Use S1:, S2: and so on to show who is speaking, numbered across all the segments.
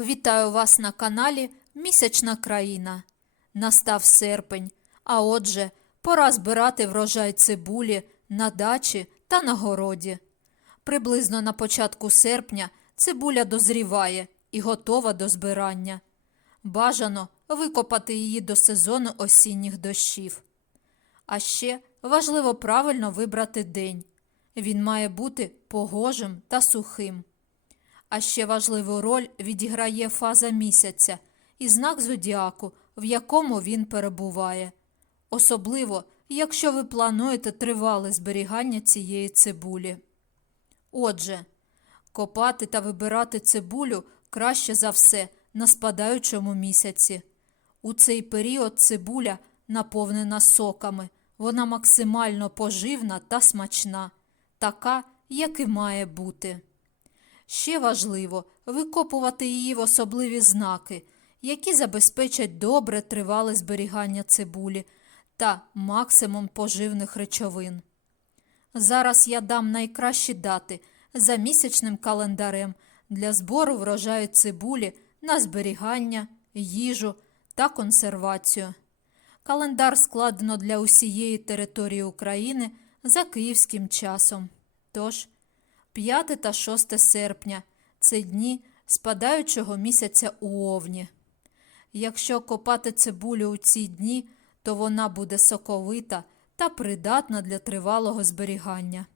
S1: Вітаю вас на каналі Місячна країна. Настав серпень, а отже, пора збирати врожай цибулі на дачі та на городі. Приблизно на початку серпня цибуля дозріває і готова до збирання. Бажано викопати її до сезону осінніх дощів. А ще важливо правильно вибрати день. Він має бути погожим та сухим. А ще важливу роль відіграє фаза місяця і знак зодіаку, в якому він перебуває. Особливо, якщо ви плануєте тривале зберігання цієї цибулі. Отже, копати та вибирати цибулю краще за все на спадаючому місяці. У цей період цибуля наповнена соками, вона максимально поживна та смачна, така, як і має бути. Ще важливо викопувати її в особливі знаки, які забезпечать добре тривале зберігання цибулі та максимум поживних речовин. Зараз я дам найкращі дати за місячним календарем для збору врожаю цибулі на зберігання, їжу та консервацію. Календар складено для усієї території України за київським часом. Тож, 5 та 6 серпня це дні спадаючого місяця у Овні. Якщо копати цибулю у ці дні, то вона буде соковита та придатна для тривалого зберігання.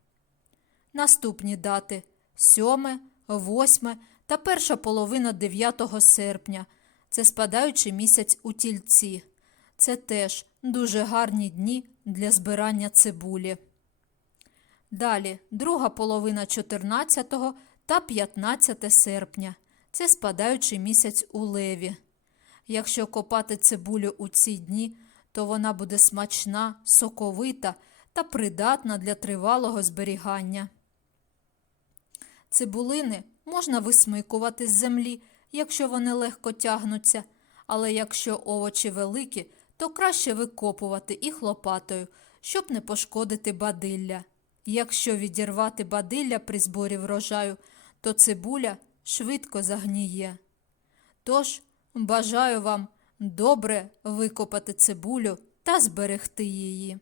S1: Наступні дати 7, 8 та перша половина 9 серпня. Це спадаючий місяць у тільці. Це теж дуже гарні дні для збирання цибулі. Далі друга половина 14 та 15 серпня. Це спадаючий місяць у леві. Якщо копати цибулю у ці дні, то вона буде смачна, соковита та придатна для тривалого зберігання. Цибулини можна висмикувати з землі, якщо вони легко тягнуться, але якщо овочі великі, то краще викопувати їх лопатою, щоб не пошкодити бадилля. Якщо відірвати бадилля при зборі врожаю, то цибуля швидко загніє. Тож бажаю вам добре викопати цибулю та зберегти її.